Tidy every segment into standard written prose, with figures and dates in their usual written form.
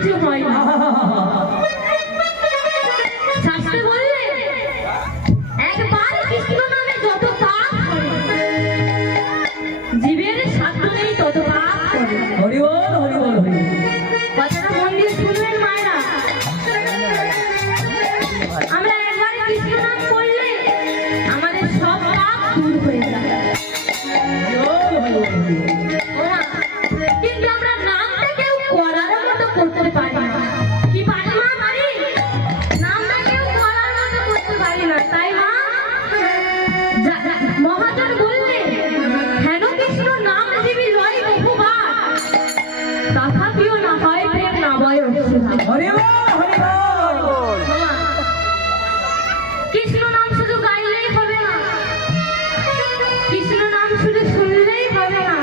কিছু হয় না। শাস্ত্রে বললে একবার কৃষ্ণ নামে যত পাপ করে জীবের সাধ্য নেই তত পাপ করে। হরি বল হরি বল হরি বল। কথাটা মন দিয়ে শুনবেন মায়েরা। আমরা একবার কৃষ্ণ নাম করলে আমাদের সব পাপ দূর হয়ে যায়। কিন্তু আমরা নামটা কেউ করার মতো করতে পারি না। কি পারি মা? পারি। নামটা কেউ করার মতো করতে পারি না, তাই মা মহাজন বললে হেন কৃষ্ণ নাম জীবী লয় বহুবার, তথাপিও না হয় প্রেম না বয়। হরি বল হরি বল। কৃষ্ণ নাম শুধু গাইলেই হবে না, কৃষ্ণ নাম শুধু শুনলেই হবে না।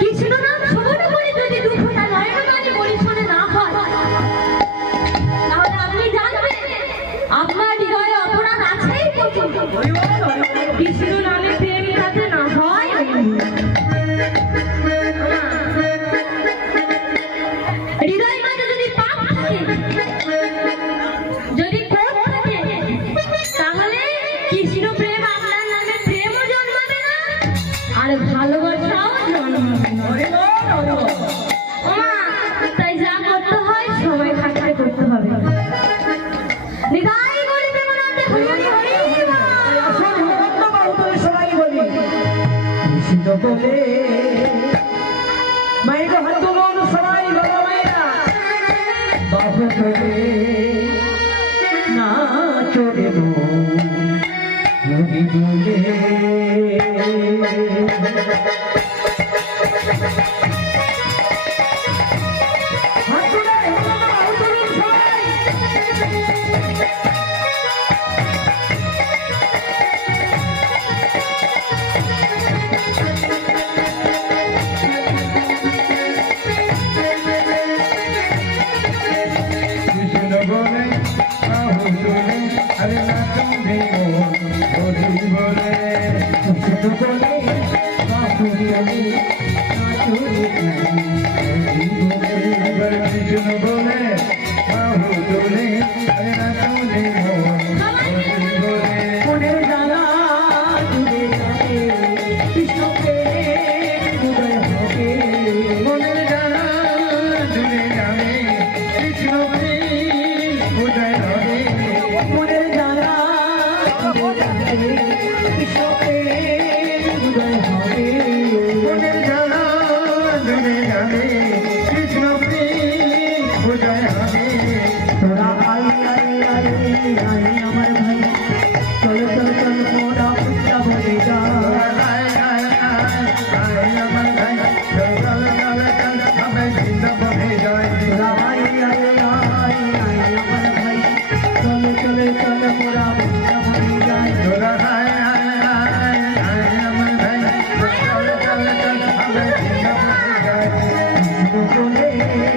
কৃষ্ণ নাম শ্রবণ করে যদি দুঃখটা নয়ন মানে পরিচ্ছন্ন না হয়, তাহলে আপনি জানবেন আপনার হৃদয়ে অপরাধ আছেই প্রচুর। কৃষ্ণ নামে প্রেম যাতে না হয়, হৃদয় মাঝে যদি পাপ থাকে, যদি কোপ থাকে, তাহলে কৃষ্ণ প্রেম আপনার নামে প্রেমও জন্মাবে না, আর ভালোবাসাও জন্মাবে না। হরি বল হরি বল। ওমা, তাই যা করতে হয় সময় থাকতে করতে হবে। নিতাই গৌর প্রেমানন্দে হরি হরি হরি বল। আসল ভগবন্ত বাহুবলে সবাই বলি কৃষ্ণ বলে মায়ের হাত বল সবাই বাবা মায়েরা বাহু ধরে না চলে হরি বল